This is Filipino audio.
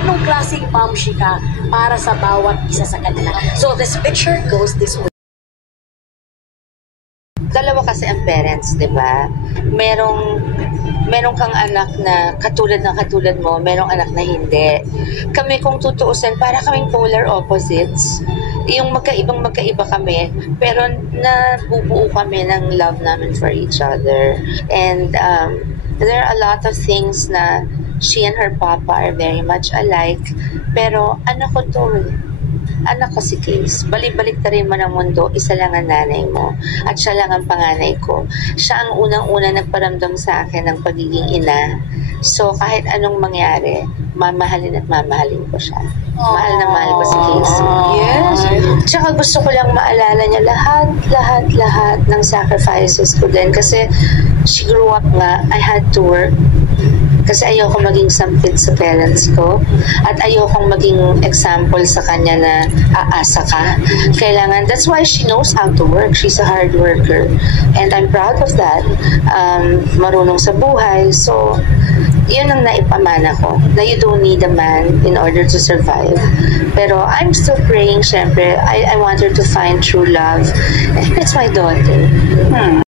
anong klaseng mom she ka para sa bawat isa sa kanila. So this picture goes this way. Dalawa kasi ang parents, di ba? Merong kang anak na katulad mo, merong anak na hindi. Kami kung tutuusin, para kaming polar opposites. Yung magkaiba kami, pero nabubuo kami ng love namin for each other. And there are a lot of things na she and her papa are very much alike. Pero anak ko to, anak ko si Case. Balik-balik na rin mo ng mundo, isa lang ang nanay mo. At siya lang ang panganay ko. Siya ang unang-una nagparamdam sa akin ng pagiging ina. So, kahit anong mangyari, mamahalin at mamahalin ko siya. Mahal na mahal ko si Casey. Yes. Tsaka gusto ko lang maalala niya lahat ng sacrifices ko din. Kasi she grew up nga, I had to work. Kasi ayoko maging sampid sa parents ko at ayokong maging example sa kanya na aasa ka. Kailangan, that's why she knows how to work. She's a hard worker. And I'm proud of that. Marunong sa buhay. So, yun ang naipamana ko, na you don't need a man in order to survive. Pero I'm still praying, syempre. I want her to find true love. And it's my daughter.